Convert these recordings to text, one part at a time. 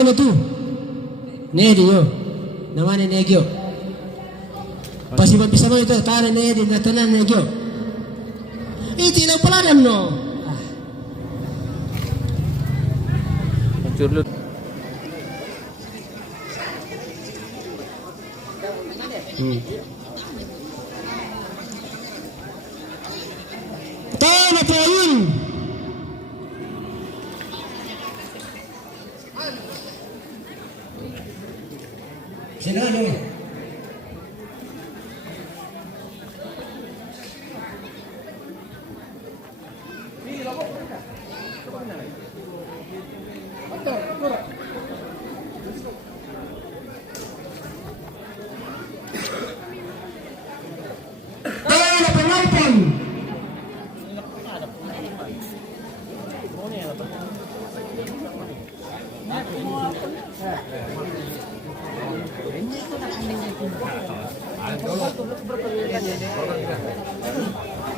Ano tu? Nedi yo. Namanya Negio. Pasti bisa mau itu karena Nedi natanan Negio. Itu na peladam no. Curlut. Tana Payun. Sino ano? Tana penonton.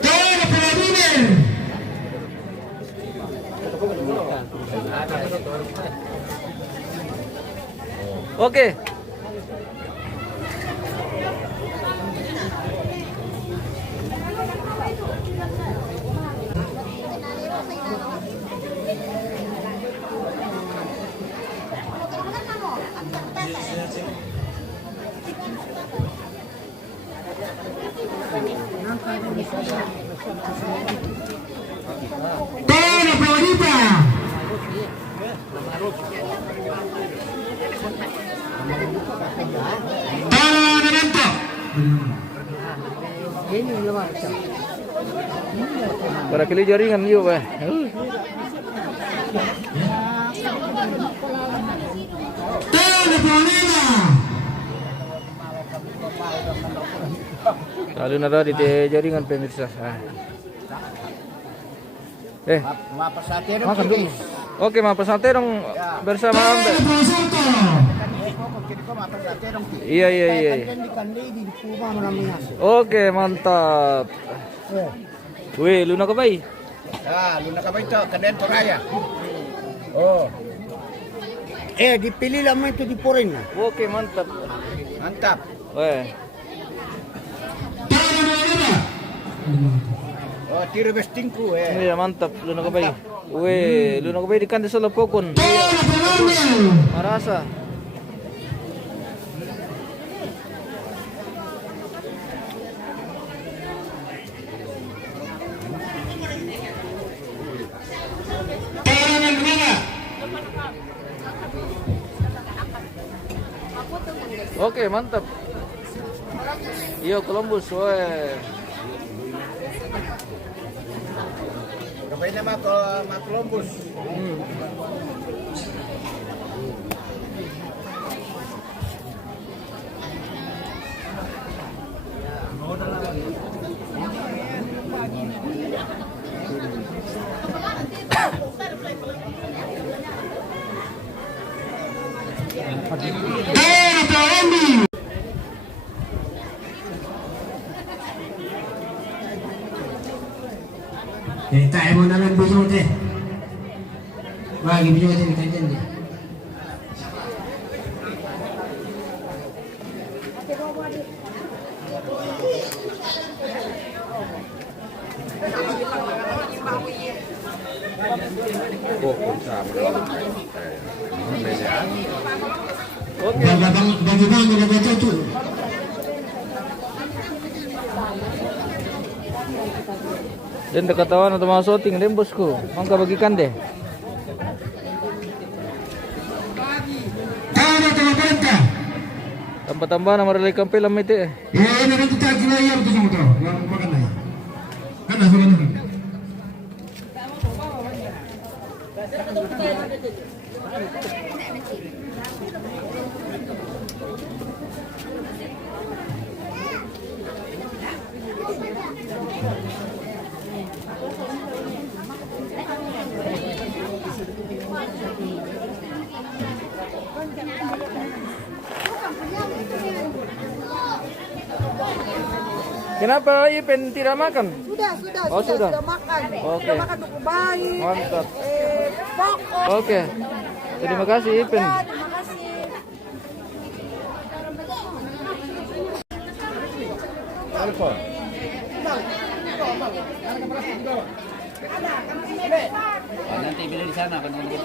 Tana Payun. Oke. Tana Florida. Tana Nanto. Para kili jaringan yuk, Pak. Tana Florida. Lalu nada di jaringan pemirsa. Makan dulu. Oke, maaf sate dong bersama Anda. Iya. Oke, mantap. Wih, Luna Kabay. Luna Kabay to, Kaden Toraya. Oh. Dipilih lama itu di Porin. Oke, mantap. Mantap. Weh. Oh, tiro bestingku Iya, mantap Luna Kabay. Wih, Luna Kabay di kantin solo pokon. Marasa. Oke, mantap. Iya, Columbus, weh. Kabay nama ke Columbus. Tayo mo naman busog deh. Bagi busog deh kanyan deh. Oke. Bagi-bagi udah baca tuh. Dan dekat-tawan atau mau syuting deh bosku. Mangka bagikan deh. Tana Talapenta. Tambah-tambah nama relay film itu. Ini kan kita gila ya betul sama tuh. Yang makan lah. Kan dah sudah nih. Kenapa Ipin tidak makan? Sudah. Oh, sudah Makan. Oke. Sudah makan cukup baik. Mantap. Pokok. Oke. Terima kasih Ipin. Ya, telepon. Nanti beli di sana kan kecil.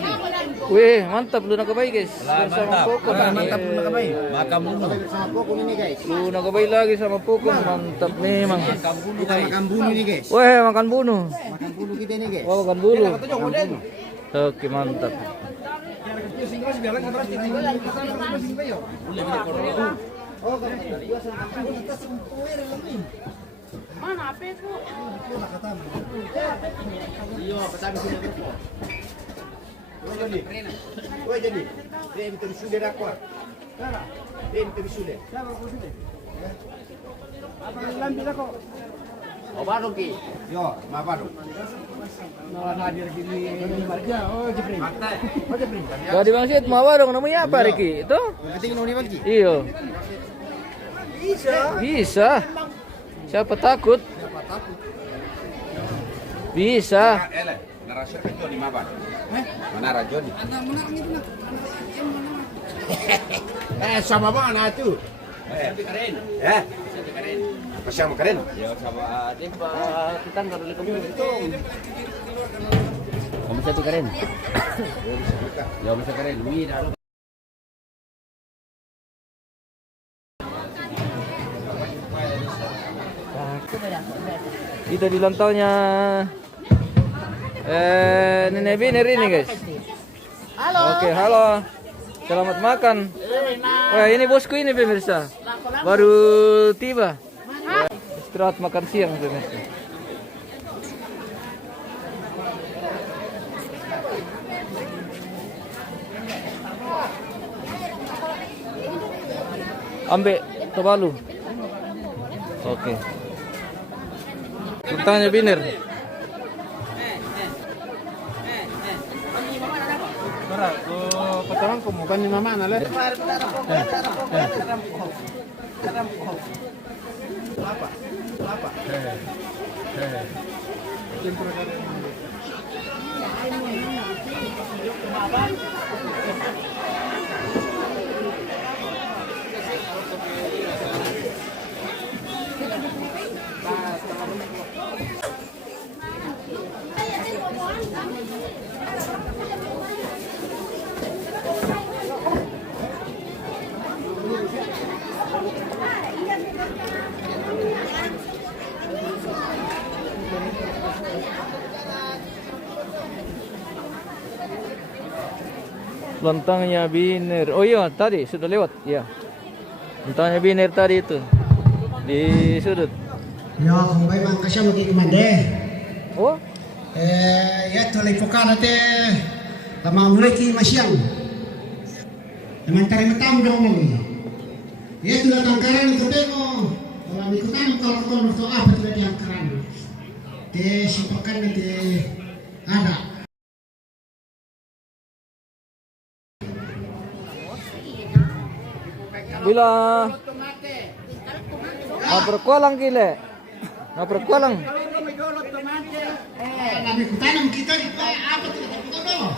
Wih, mantap Luna Kabay guys. Mantap. Pokon. Mantap Luna Kabay. Makan bunuh. Sama pokon ini guys. Luna Kabay lagi sama Pokon. Mantap nih mang. Kita makan bunuh ini guys. Wih, makan bunuh. Makan bunuh kita ini guys. Wah, makan bunuh. Oke, mantap. Mana HP ku? Iya, petabi sudah berpo. Jadi. Dia betul sudah dakwah. Dia betul sudah. Apa lambi lah kok? Oh baru ki. Yo, ma baru. Nawan hadir gini marja. Oh Jepri. Oh Jepri. Gak di Bangsit mau dong namanya apa Riki? Itu? Penting noni bagi. Iya. Bisa. Siapa takut? Bisa. Narasir kan Joni Mabar. Menara Joni. Sama mana tuh? Keren. Keren. Pasang keren. Ya sama dia kita enggak boleh kamu itu. Kamu satu keren. Ya bisa keren. Wih, dah. Kita di lantaunya Nenek Biner ini guys. Halo. Oke, halo. Selamat makan. Wah, ini bosku ini pemirsa. Baru tiba. Istirahat makan siang pemirsa. Ambek Tobalu. Oke. Tanya Biner. Pacaran ko bukan ni mama na let. Lontangnya Biner. Oh iya, tadi sudah lewat. Ya. Lontangnya Biner tadi itu di sudut. Ya, kung may mga kasya magigimande. Oh, Ya, tuloy po ka natin. Tamamulay ki masyang. Naman tayo matam dong mo. Ya, tuloy tangkaran ito mo. Kalau ikutan kalau kau nurto apa tuloy di angkaran. Te simpakan na te ada. bila berkualang gile. Berkualang. Kami kutanam kita di apa tuloy kita dong.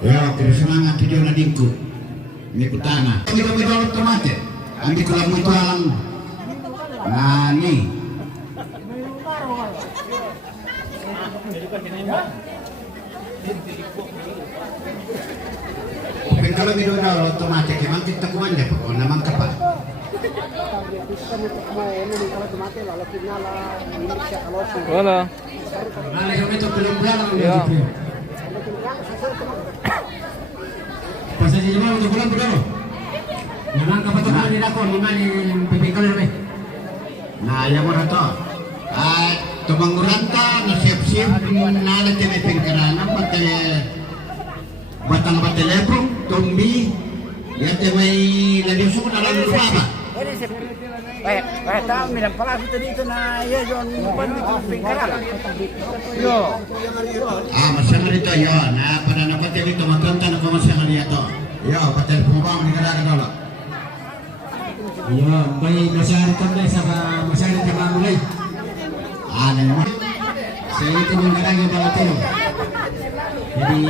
Ya, kesenangan video na dingko. Ini kutana. Kita bidol tomate. Ambil ko lang mo ito ang nani. Pero kalau bidol na tomate, kaya kita kumanda pa kung naman ka pa. Wala. Nalay kami ito pelumbulan ang Ya. Pasal si Jamal untuk bulan berdua. Memang kebetulan di dako lima ni pipikal ni. Nah, yang mana tu? Tumanguranta na siap-siap nala teme pingkarana patele batang batelepo tumbi ya temai lagi suku dalam rumah apa? Tahu bilang pala itu dito na ya John pandi pingkaran. Yo. Masyarakat itu ya, nah pada napat jadi tomatonta na masyarakat itu. Ya, patel pumabang ni kada kada. Ya, bayi masyarakat itu sama masyarakat yang mulai. Ano naman? Saya itu mengkarangi Balatero. Jadi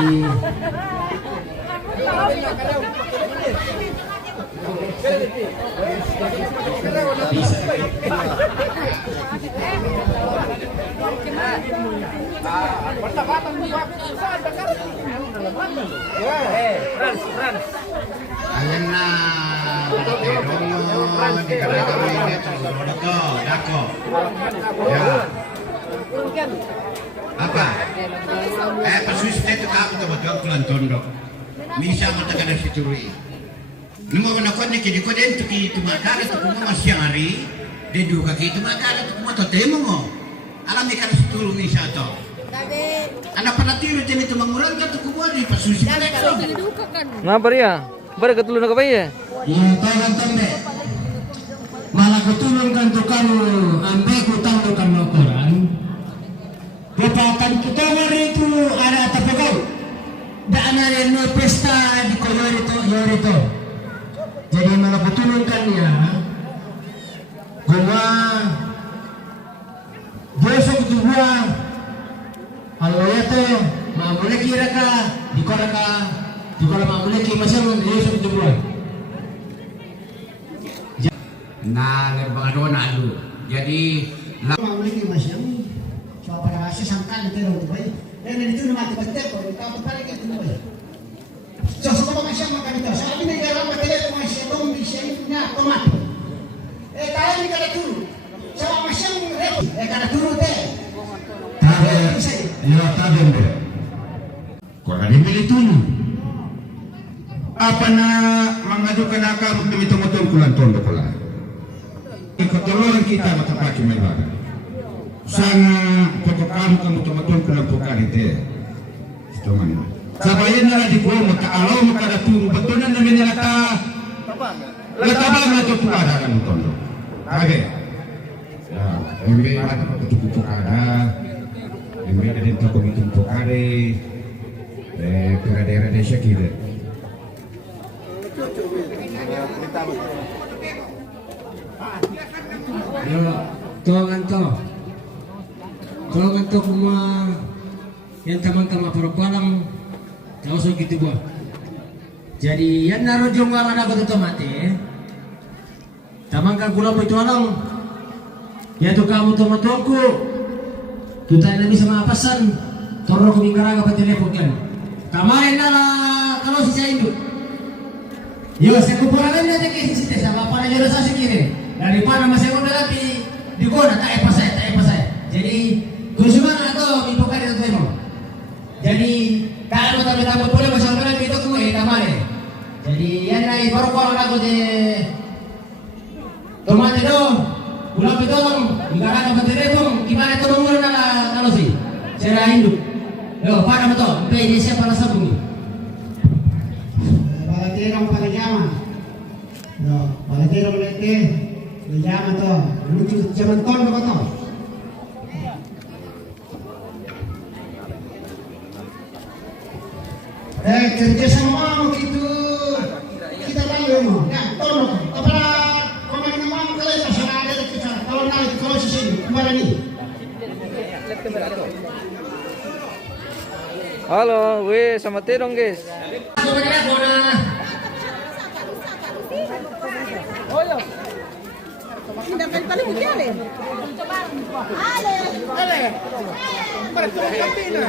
ayan na Balatero di Karagam ini dako. Ya. Apa? Persis itu aku tuh betul kulan tondo. Misa mata kada situri. Nimo na ko ni kidi ko den tuki tumakara to kuma masyari. De du ka ki tumakara to kuma to temo mo. Alam ni kada situru misa to. Anak panatiro din ito mangurang ka to kuma di pasusi. Nga bariya? Bari katulong na ka ba iya? Yung tangan tambe. Malah ketulung kan to kanu ambe ko tando kan nokoran. Kapatan kita hari itu ada tapagay. Daan na rin no pesta di ko yorito. Jadi mga putulong kanya guma Diyoso kutubwa aloyato maamuleki raka dikora maamuleki masyamo Diyoso kutubwa na nagbagadona alu. Jadi maamuleki masyamo so para kasi sangkan ito ro bay. Dan dito naman tipagte ko tapos para kay tuloy. So sa mga siya makanito. Sabi ni Garam matele mo siya tong bisya na tomato. Tayo ni kada tulu. Sa mga siya kada tulu te. Tabe mo. Ko kada bili tulu. Apa na mangadu kana ka mito motor kulan tondo kula. Ikotolong kita matapaki may baga. Sana kotokamu kamu tomaton kulan pokarite. Ito man. Sabayan na di ko makaalaw makadaturo batonan na minilata. Lataba na to tuwada kan tondo. Kage. Ya, embe ada kutu kada. Embe kadin to komitum pokare. Daerah desa kide. Yo, tolongan to kuma yang teman-teman perpalang kau so gitu buat. Jadi yang naruh jonggal anak itu mati. Tamang kan gula itu alang. Ya tu kamu tomatonku. Kita ini bisa ngapasan. Torok kumingkaraga pa telepon kan. Kamarin nala kalau si saya itu. Yo saya kupulangan dia ke sisi sama apa aja rasa sekiri. Daripada masih mau di kona tak apa saya. Jadi kusuman atau mipokar ituemo. Jadi kalau tamu boleh masalah itu kuwe tamale. Jadi yan ay baru ko ako de tomate do. Ulang pitong ingara ka telepon gimana to mongol na kalau si. Saya hindu. Yo para mo to. Pwede siya para sa bungi. Balatirong panajama. No, balatirong lete. Panajama to. Lucu zaman ton ko to. Kerja sama mau gitu kita lalu ya tolong kepada pemain mau kalian masalah ada kita kalau naik kalau sini kemana nih. Halo, weh sama terong guys. Oh ya. Tidak paling kecil deh. Ale. Para tu campina.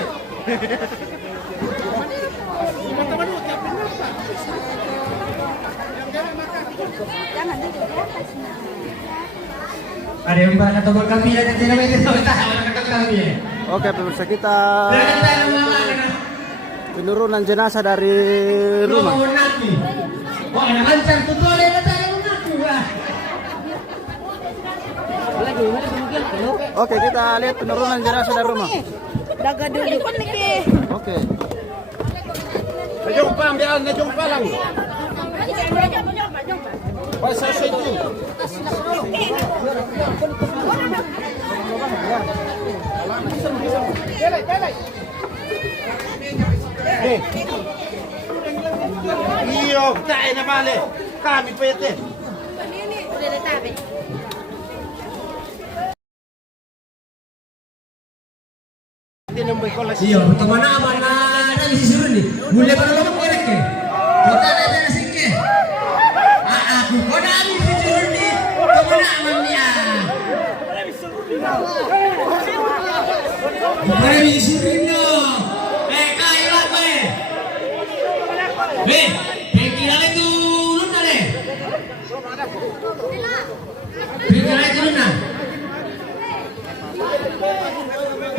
Ada yang barang togol kami ada tidak kami. Oke, pemirsa kita penurunan jenazah dari rumah. Wah, ada lancar tuh ada tadi mengaku lah. Oke, kita lihat penurunan jenazah dari rumah. Daga dulu kan nih. Oke. Najumpa, ambil najumpa lang. Pasal itu. Iyo, tayo na mali. Kami pwede. Ini udah ditabe. Iya, pertama-tama na sisir ni. Mulai pada lomong kerek ke. Kita ada nasi ke. Aku kau dah sisir ni. Pertama-tama ni Bukan sisir ni. Kaya lah kau. Kira itu luna deh. Kira itu luna.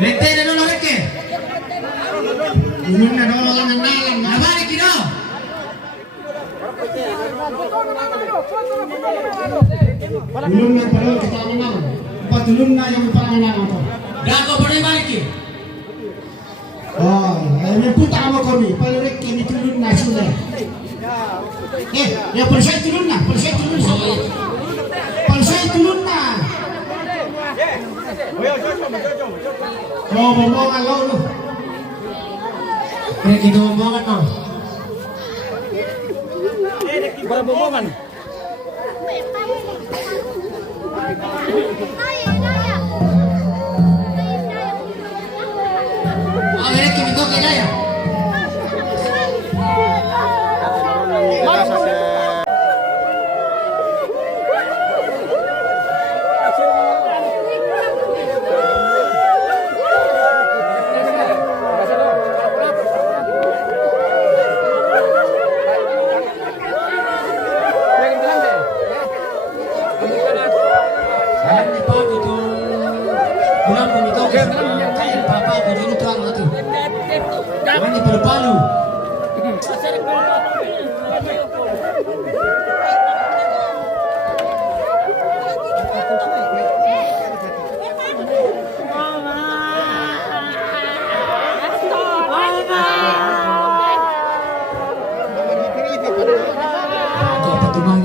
Lekte na dolo leke. Ulun na dolo lang ang nalang. Nabalik kino. Ulun na parang kita menang. Patulun na yung parang menang to. Dako pa rin balik ki. Oh, may puta mo kami. Palurek kami tulun na sila. Ya persay tulun na. Persay tulun na. Persay tulun na. Oh, bombongan lo lu. Kita bombongan no. Para bombongan. Akhirnya kita kena ya.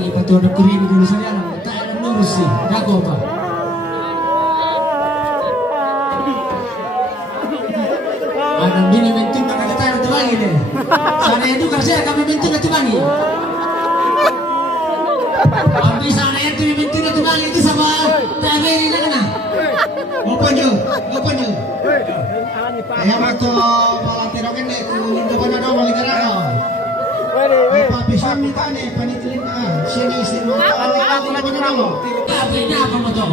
Patuan kurim dulu saya lah, tak ada nurus sih, jago apa? Ada bini mentin nak kata ada tu lagi deh. Sana itu kerja kami mentin nanti bani. Abis sana itu mentin nanti bani itu sama tak beri nak kena. Open je. Kaya waktu palantirokin deh, kulindo pa na daw maligaraga. Papisan ni tane, panitilin na. Sini mo. Ako na pa mo. Tapi ni apa mo to?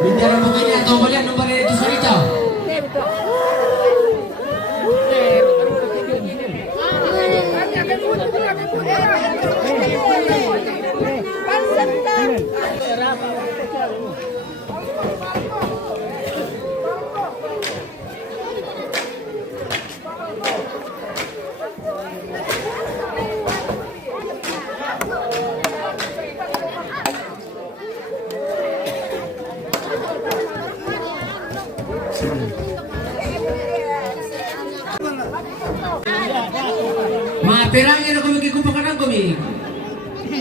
Bicara mengenai atau melihat nomor itu cerita. Perangnya na kami kikumpakan ang kami.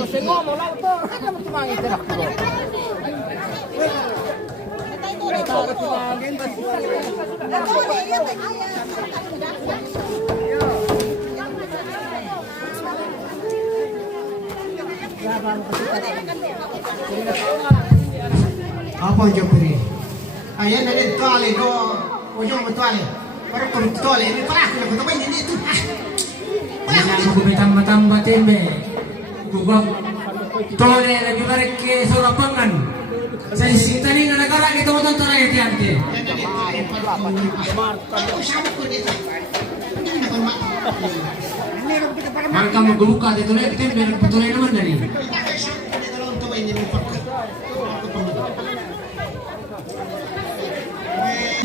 Ngomong lang to, ano mo tumangin ka na? Apa yang jadi? Ayan na rin tuwali do. Ujong mo tuwali. Pero kung tuwali, ini pala ako na kung tabay nini ito. Wala mo ko tambah-tambah tembe. Gubang tole lagi balik ke Surapangan. Saya sita ni negara kita mau tonton ayat yanti. Kalau kamu geluka itu lagi tembe betul naman dari.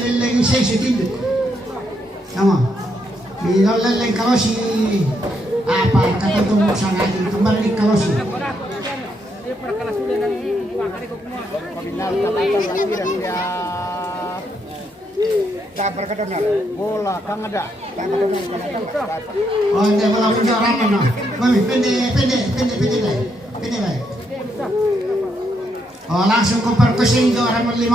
Leleng saya sedih. Sama. Kalau leleng kalau si apa kata tuh sangat kembali kalau si. Bola, kang ada. Oh, ini bola punya orang mana? Mami, pendek lah. Oh, langsung ke perkusin ke orang 50.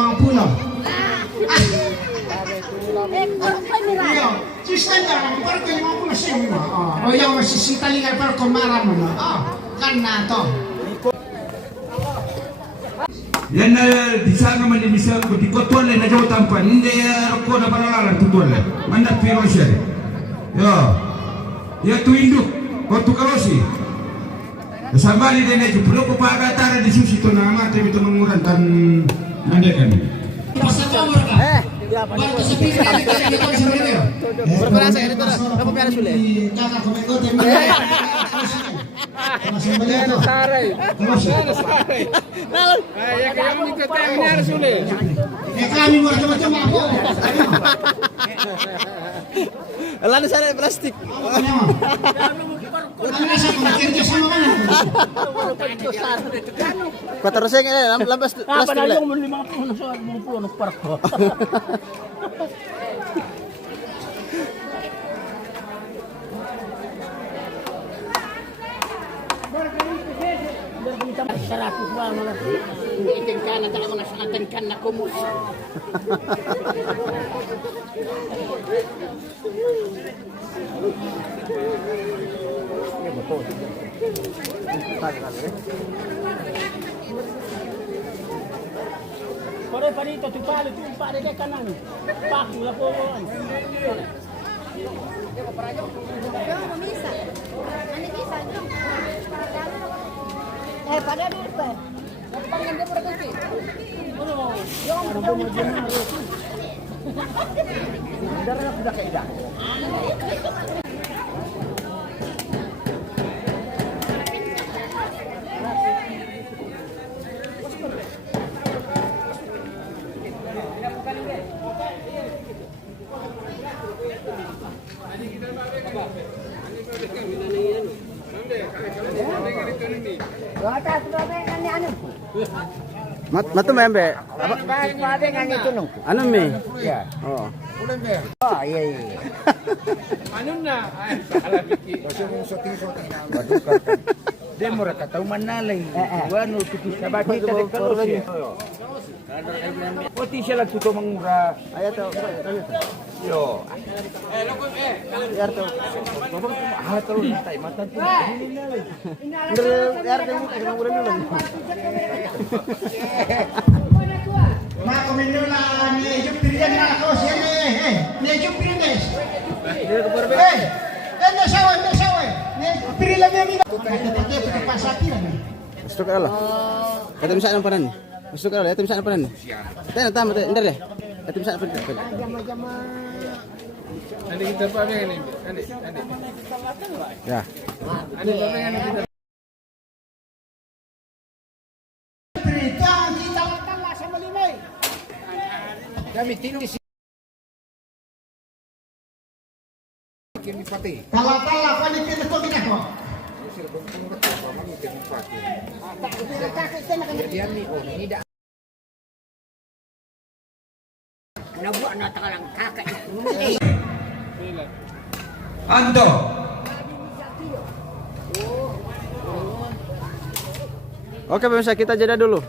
Iya, sistem orang perku 50 semua. Oh, yang masih sita lingar perku marah mana? Oh, karena toh. Yan na di sana man di bisa ko di kotole na jaw tampan hindi ko na paralaran tutole mandat piro siya yo ya tu induk ko tu karosi sambali de ne ju pulo ko paga tara di susi to na mate bito manguran tan nande kan Berperasa editor, apa piala sulit? Kakak komendo tema. Masih banyak tuh. Ya kamu itu temanya sulit. Kami mau macam-macam apa? Lalu saya plastik. Kerja sama mana? Kota Roseng ini lambas plastik. Apa yung 50 soal 50 ng parko. Sarap ba mga iting kana talaga na sa kan na kumus. Pare parito tu pare kay kanang. Pak la po. Pada dulu, Pak. Pangan dia berarti. Darah sudah kaidah. Matu membe. Apa? Anu me? Ya. Oh. Ah, iya. Anu na. Salah pikir. Dia mura tahu mana lagi. Wanu pikir Sabat itu kalau ni. Poti siya lang tuto mangura. Ayat tu. Yo. Yar tu. Ah, terus tay mata tu. Yar tu kita murah dulu. Mak komendo lah ni jupirian lah kau sini. Ni jupirian. Dia ke perbe. Ni sawa. Ni jupirian ni mina. Kita pergi pasar kira ni. Masuk ke dalam. Kata misal nampak ni. Masuk ke dalam. Kata misal nampak ni. Kata nak tahu ntar deh. Kata misal nampak ni. Nanti kita pakai ni. Nanti. Ya. Nanti pakai ni kita. Cerita kita kalah sama Limai. Kami tinggi sini. Kami pati. Kalah kau ni pilih kau kita kau. Dia ni oh ni dah. Nabuak na takalang kakak. Anto Oke pemirsa, kita jeda dulu.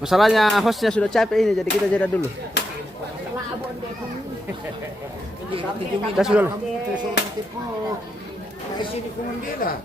Masalahnya hostnya sudah capek ini, jadi kita jeda dulu. Dah sudah. Sini kumandila.